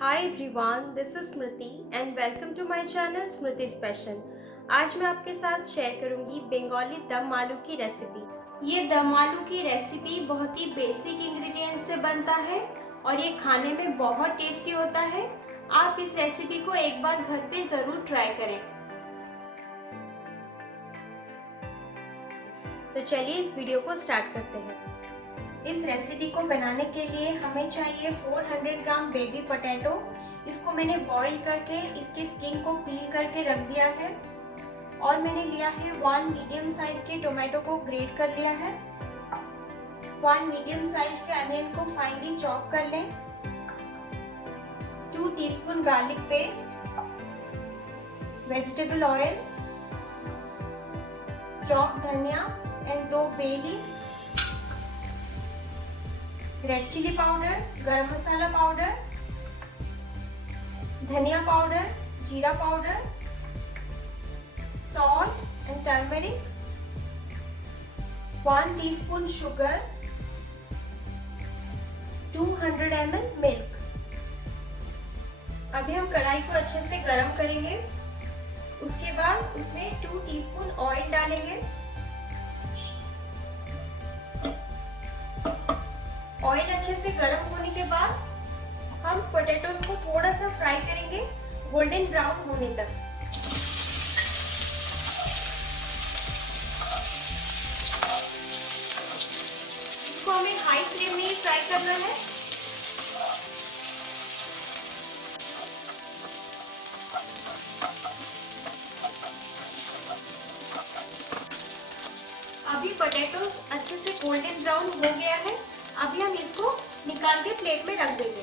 Hi everyone, this is Smriti and welcome to my channel Smriti special. आज मैं आपके साथ शेयर करूंगी बंगाली दम आलू की रेसिपी। ये दम आलू की रेसिपी बहुत ही बेसिक इंग्रेडिएंट से बनता है और ये खाने में बहुत टेस्टी होता है। आप इस रेसिपी को एक बार घर पे ज़रूर ट्राई करें। तो चलिए इस वीडियो को स्टार्ट करते हैं। इस रेसिपी को बनाने के लिए हमें चाहिए 400 ग्राम बेबी पोटैटो। इसको मैंने बॉईल करके इसके स्किन को पील करके रख दिया है। और मैंने लिया है 1 मीडियम साइज के टोमेटो को ग्रेट कर लिया है। 1 मीडियम साइज के अनियन को फाइनली चॉप कर लें। 2 teaspoon garlic paste, vegetable oil, chop dhania and 2 bay leaves, red chilli powder, garam masala powder, dhania powder, jeera powder, salt and turmeric, 1 teaspoon sugar, 200 ml milk. अभी हम कढ़ाई को अच्छे से गरम करेंगे। उसके बाद उसमें 2 टीस्पून ऑयल डालेंगे। ऑयल अच्छे से गर्म होने के बाद हम पोटैटोज को थोड़ा सा फ्राई करेंगे गोल्डन ब्राउन होने तक। इसको हमें हाई फ्लेम में ही फ्राई करना है। अभी पोटैटोज अच्छे से गोल्डन ब्राउन हो गया है। अभी हम इसको निकाल के प्लेट में रख देंगे।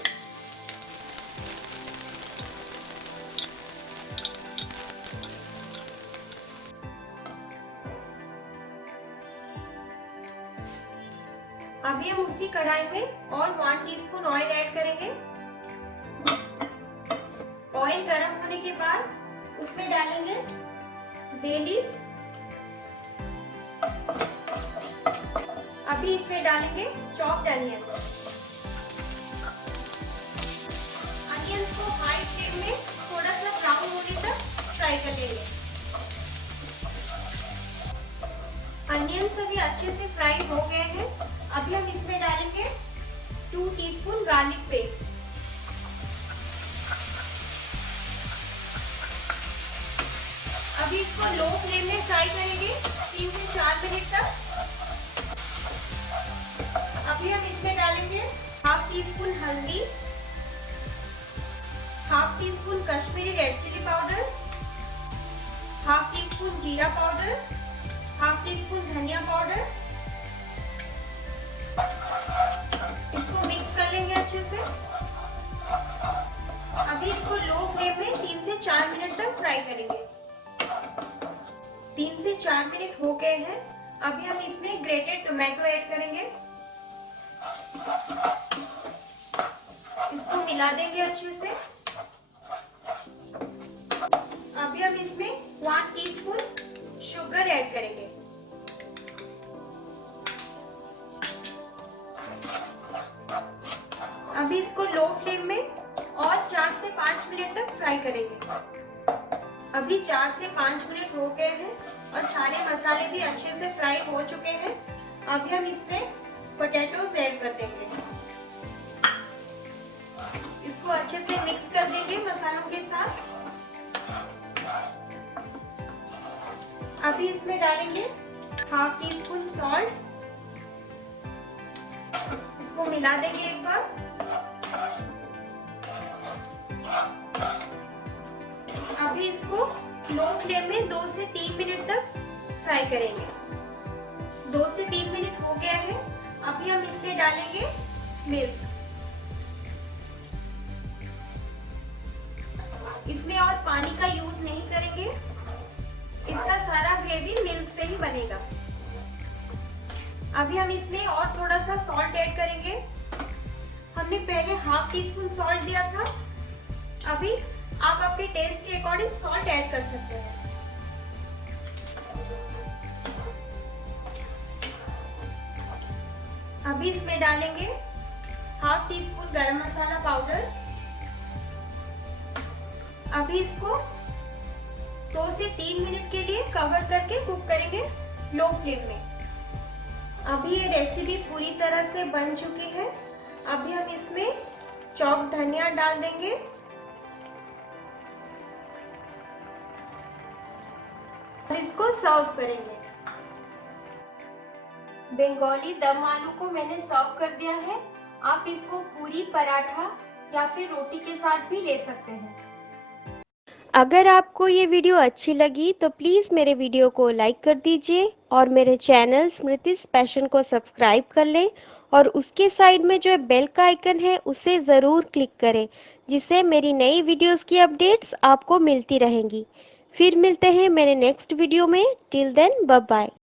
अभी हम उसी कढ़ाई में और 1 टीस्पून ऑयल ऐड करेंगे। ऑयल गर्म होने के बाद उसमें डालेंगे बे लीव्स। अभी इसमें डालेंगे चॉप्ड अनियन। अनियंस को हाई फ्लेम में थोड़ा सा ब्राउन होने तक फ्राई कर लेंगे। अनियंस अभी अच्छे से फ्राई हो गए हैं। अभी हम इसमें डालेंगे 2 टीस्पून गार्लिक पेस्ट। अभी इसको लो फ्लेम में फ्राई करेंगे 3 से 4 मिनट तक। अभी हम इसमें डालेंगे हाफ टी स्पून हल्दी, half teaspoon Kashmiri red chilli powder, half teaspoon जीरा पाउडर, हाफ टी स्पून धनिया पाउडर। इसको मिक्स कर लेंगे अच्छे से। अभी इसको लो फ्लेम में 3 से 4 मिनट तक फ्राई करेंगे। 3 से 4 मिनट हो गए हैं। अभी हम इसमें ग्रेटेड टोमेटो ऐड करेंगे। इसको मिला देंगे अच्छे से। अभी हम इसमें 1 टीस्पून शुगर ऐड करेंगे। अभी इसको लो फ्लेम में और 4 से 5 मिनट तक फ्राई करेंगे। अभी 4 से 5 मिनट हो गए हैं और सारे मसाले भी अच्छे से फ्राई हो चुके हैं। अभी हम इसमें पोटैटोज ऐड कर देंगे। इसको अच्छे से मिक्स कर देंगे मसालों के साथ। अभी इसमें डालेंगे हाफ टी स्पून सॉल्ट। इसको मिला देंगे एक बार। अभी इसको लो फ्लेम में 2 से 3 मिनट तक फ्राई करेंगे। 2 से 3 मिनट हो गया है। अभी हम इसमें डालेंगे मिल्क। इसमें और पानी का यूज नहीं करेंगे। इसका सारा ग्रेवी मिल्क से ही बनेगा। अभी हम इसमें और थोड़ा सा सॉल्ट ऐड करेंगे। हमने पहले हाफ टी स्पून सॉल्ट दिया था। अभी आप आपके टेस्ट के अकॉर्डिंग सॉल्ट ऐड कर सकते हैं। अभी इसमें डालेंगे हाफ टी स्पून गरम मसाला पाउडर, अभी इसको 2 से 3 मिनट के लिए कवर करके कुक करेंगे लो फ्लेम में। अभी ये रेसिपी पूरी तरह से बन चुकी है। अभी हम इसमें चॉप धनिया डाल देंगे और इसको सर्व करेंगे। बंगाली दम आलू को मैंने सर्व कर दिया है। आप इसको पूरी, पराठा या फिर रोटी के साथ भी ले सकते हैं। अगर आपको ये वीडियो अच्छी लगी तो प्लीज़ मेरे वीडियो को लाइक कर दीजिए और मेरे चैनल स्मृतिस पैशन को सब्सक्राइब कर लें और उसके साइड में जो बेल का आइकन है उसे ज़रूर क्लिक करें, जिससे मेरी नई वीडियोस की अपडेट्स आपको मिलती रहेंगी। फिर मिलते हैं मेरे नेक्स्ट वीडियो में। Till then bye bye.